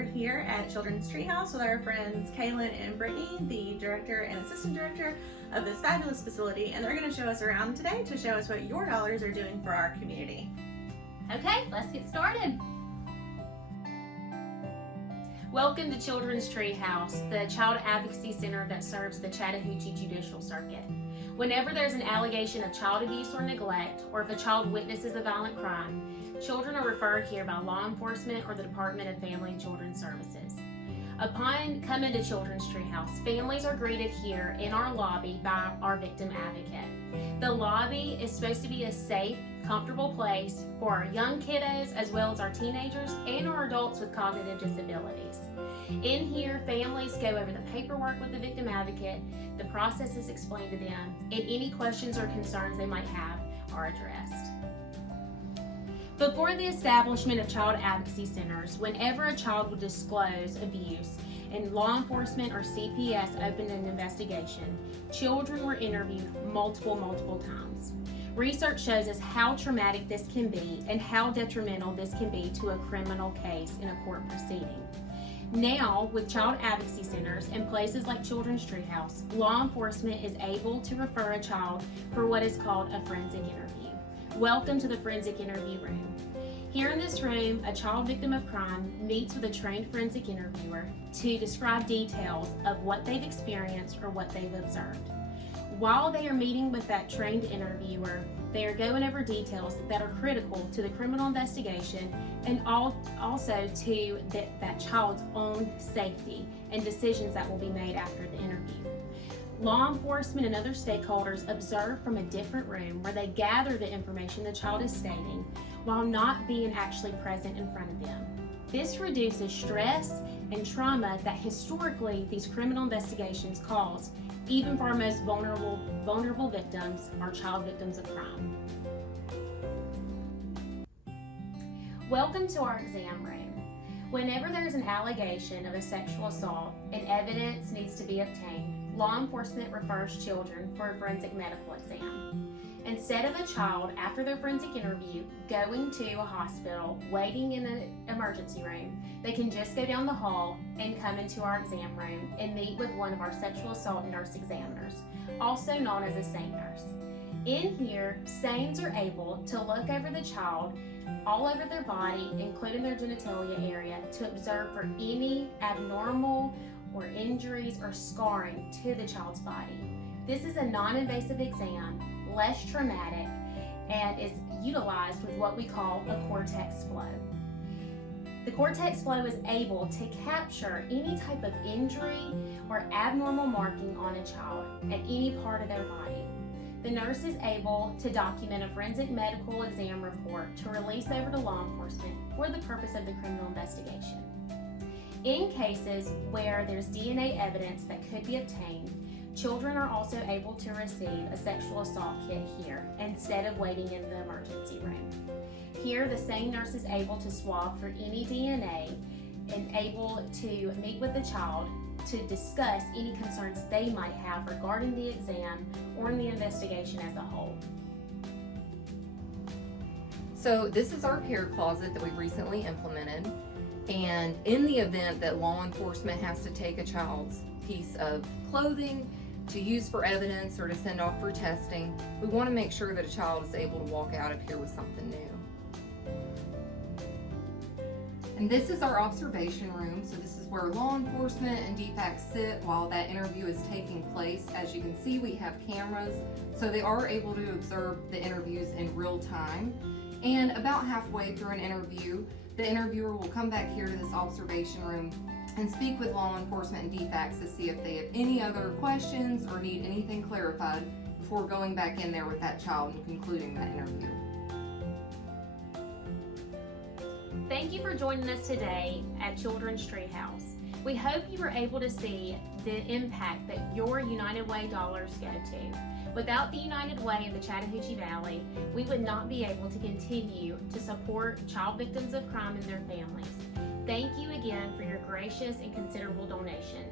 We're here at Children's Treehouse with our friends Kaylin and Brittany, the director and assistant director of this fabulous facility, and they're going to show us around today to show us what your dollars are doing for our community. Okay, let's get started. Welcome to Children's Treehouse, the child advocacy center that serves the Chattahoochee Judicial Circuit. Whenever there's an allegation of child abuse or neglect, or if a child witnesses a violent crime, children are referred here by law enforcement or the Department of Family and Children's Services. Upon coming to Children's Treehouse, families are greeted here in our lobby by our victim advocate. The lobby is supposed to be a safe, comfortable place for our young kiddos as well as our teenagers and our adults with cognitive disabilities. In here, families go over the paperwork with the victim advocate, the process is explained to them, and any questions or concerns they might have are addressed. Before the establishment of child advocacy centers, whenever a child would disclose abuse and law enforcement or CPS opened an investigation, children were interviewed multiple times. Research shows us how traumatic this can be and how detrimental this can be to a criminal case in a court proceeding. Now, with child advocacy centers and places like Children's Treehouse, law enforcement is able to refer a child for what is called a forensic interview. Welcome to the forensic interview room. Here in this room, a child victim of crime meets with a trained forensic interviewer to describe details of what they've experienced or what they've observed. While they are meeting with that trained interviewer, they are going over details that are critical to the criminal investigation and also to that child's own safety and decisions that will be made after the interview. Law enforcement and other stakeholders observe from a different room where they gather the information the child is stating while not being actually present in front of them. This reduces stress and trauma that historically these criminal investigations cause, even for our most vulnerable victims, our child victims of crime. Welcome to our exam room. Whenever there's an allegation of a sexual assault and evidence needs to be obtained, law enforcement refers children for a forensic medical exam. Instead of a child, after their forensic interview, going to a hospital, waiting in an emergency room, they can just go down the hall and come into our exam room and meet with one of our sexual assault nurse examiners, also known as a SANE nurse. In here, SANEs are able to look over the child all over their body, including their genitalia area, to observe for any abnormal or injuries or scarring to the child's body. This is a non-invasive exam, less traumatic, and is utilized with what we call a cortex flow. The cortex flow is able to capture any type of injury or abnormal marking on a child at any part of their body. The nurse is able to document a forensic medical exam report to release over to law enforcement for the purpose of the criminal investigation. In cases where there's DNA evidence that could be obtained, children are also able to receive a sexual assault kit here instead of waiting in the emergency room. Here, the SANE nurse is able to swab for any DNA and able to meet with the child to discuss any concerns they might have regarding the exam or the investigation as a whole. So this is our care closet that we recently implemented. And in the event that law enforcement has to take a child's piece of clothing to use for evidence or to send off for testing, we want to make sure that a child is able to walk out of here with something new. And this is our observation room. So this is where law enforcement and DFAC sit while that interview is taking place. As you can see, we have cameras, so they are able to observe the interviews in real time. And about halfway through an interview, the interviewer will come back here to this observation room and speak with law enforcement and DFACs to see if they have any other questions or need anything clarified before going back in there with that child and concluding that interview. Thank you for joining us today at Children's Treehouse. We hope you were able to see the impact that your United Way dollars go to. Without the United Way in the Chattahoochee Valley, we would not be able to continue to support child victims of crime and their families. Thank you again for your gracious and considerable donation.